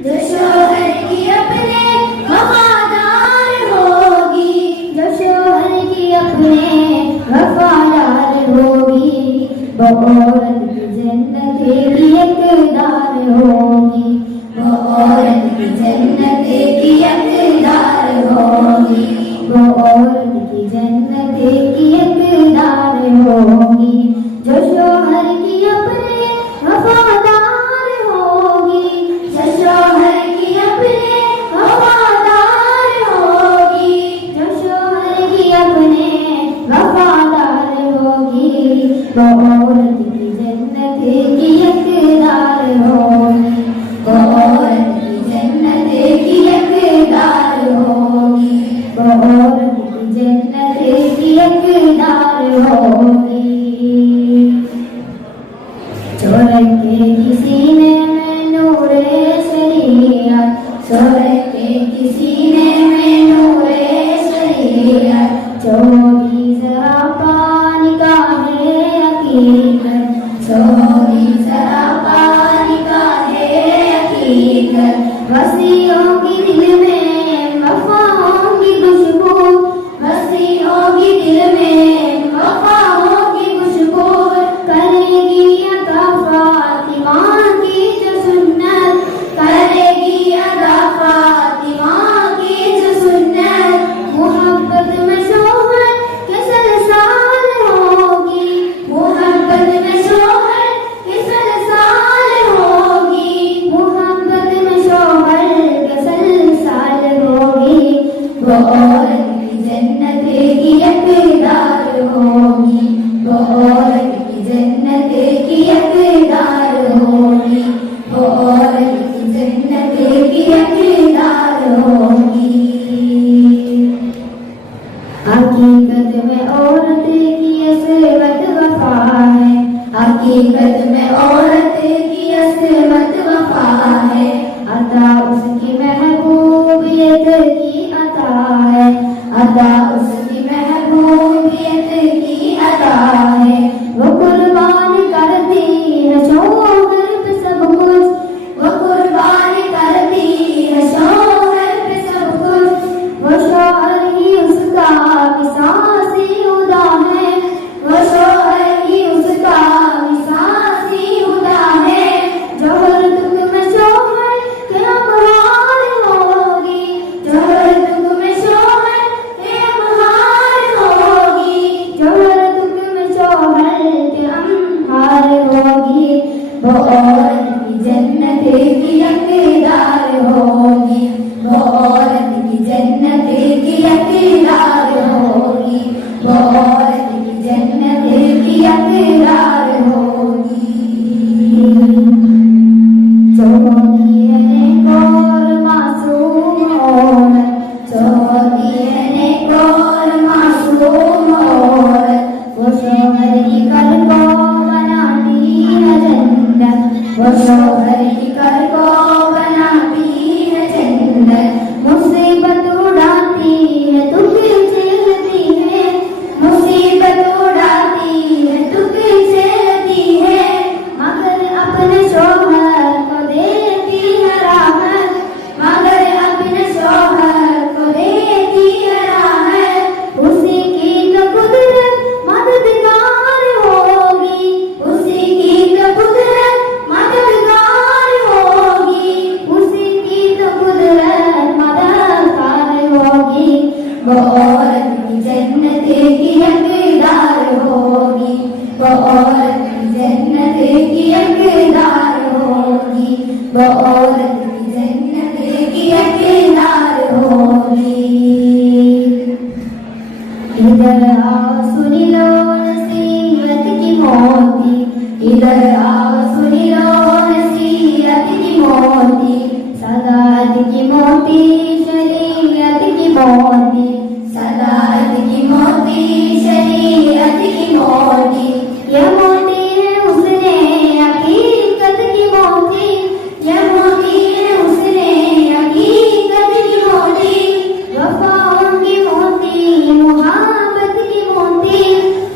जो शोहर की अपने वफादार होगी, जो शोहर की अपने वफादार होगी, वो औरत की जन्नत की हकदार होगी, वो औरत की जन्नत की हकदार होगी, वो औरत की जन्नत की हकदार होगी। जो शोहर की अपने वफादार होगी, जो शोहर की अपने वफादार होगी, जो शोहर की अपने वफादार होगी, वो औरत की जन्नत की हकदार होगी, वो औरत की जन्नत की हकदार होगी, वो औरत की जन्नत की हकदार होगी। चोर के सीने में नूरे शरीयत, चोर के सीने में नूरे शरीयत, चोरी जरा पानी का है हकीकत, चोरी जरा पानी का है हकीकत। वसी होगी दिल में वफा होगी खुशबू, वसी होगी दिल में वफा होगी खुशबू, करेगी अदा फातिमा की जो सुन्नत, करेगी अदा फातिमा की जो सुन्नत। मोहब्बत में शोहर के सलसाल होगी, मोहब्बत में शोहर के सलसाल होगी, मोहब्बत में शोहर के सलसाल होगी, वो औरत की जन्नत की हकदार होगी, वो औरत की जन्नत की हकदार होगी, वो औरत की जन्नत की हकदार होगी। हकीकत में औरत की असमत वफा है, हकीकत में औरत की असमत वफा है, अता उसकी महबूबियत की अता है, अता उसकी महबूबियत की अता है। वो कुर्बान करती है शोहर पे सब कुछ, वो कुर्बान करती है शोहर पे सब कुछ, वो शोहर ही उसका विसासी खुदा है, वो शोहर ही उसका विसासी खुदा है। जो हर दुख में शोहर के हमहार होगी, जो हर दुख में शोहर के हमहार होगी, जो हर दुख में शोहर के हमहार होगी, वो औरत की जन्नत की हकदार होगी, वो औरत की जन्नत की हकदार होगी, वो औरत की जन्नत की हकदार होगी। जो दीने कोर मासूम औरत, जो दीने कोर मासूम औरत, वो शोहर की कल को बनाती है जन्नत, वो शोहर की कल को बनाती है जन्नत। मुसीबत उड़ाती है दुख झेलती है, मुसीबत उड़ाती है दुख झेलती है, मगर अपने शोहर को देती है राहत, मगर अपने शोहर को देती है राहत। उसी की तो कुदरत मददगार होगी, उसी की तो कुदरत मददगार होगी, उसी की तो कुदरत मददगार होगी, वो औरत की जन्नत की हकदार होगी, वो औरत की जन्नत की हकदार होगी, वो औरत की जन्नत की हकदार होगी। इधर आओ सुन लो नसीहत की मोती, इधर आओ सुन लो नसीहत की मोती, सदात की मोती शरीयत की मोती, सदात की मोती शरीयत की मोती। यह मोती है उसने हकीकत की मोती, यह मोती है उसने हकीकत की मोती। वफाओं की मोती मुहब्बत की मोती,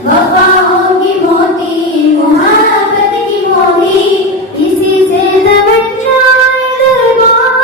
वफाओं की मोती मुहब्बत की मोती। इसी से तमन्नाएं दरबार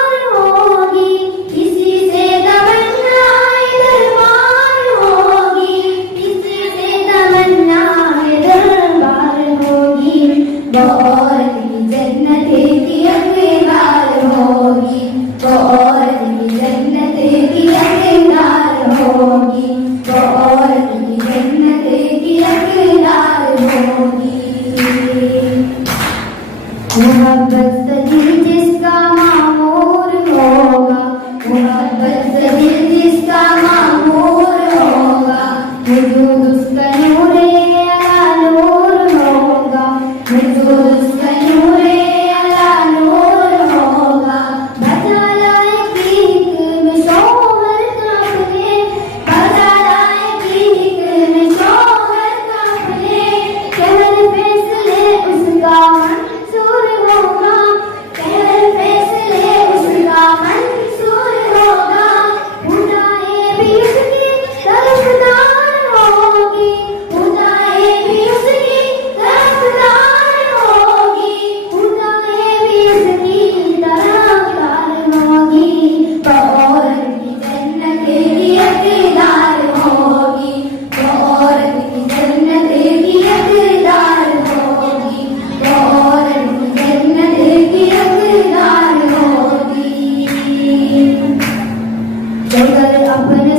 मोहब्बत से दिल जिसका मामूर होगा, मोहब्बत से दिल जिसका मामूर होगा, वजूद उसका नूरे अला नूर होगा, वजूद उसका नूरे अला नूर होगा। बता लाए गीत में शोहर का अपने, बता लाए गीत में शोहर का अपने, कहर फैसले उसका मंसूर होगा, कहर फैसले उसका मंसूर होगा। खुदाए भी उसकी तरफदार होगी, खुदाए भी उसकी तरफदार होगी, खुदाए भी उसकी तरफदार होगी। तो औरत की जन्नत की हकदार होगी, तो औरत की जन्नत की हकदार होगी, तो औरत की जन्नत की हकदार होगी। अगर अपने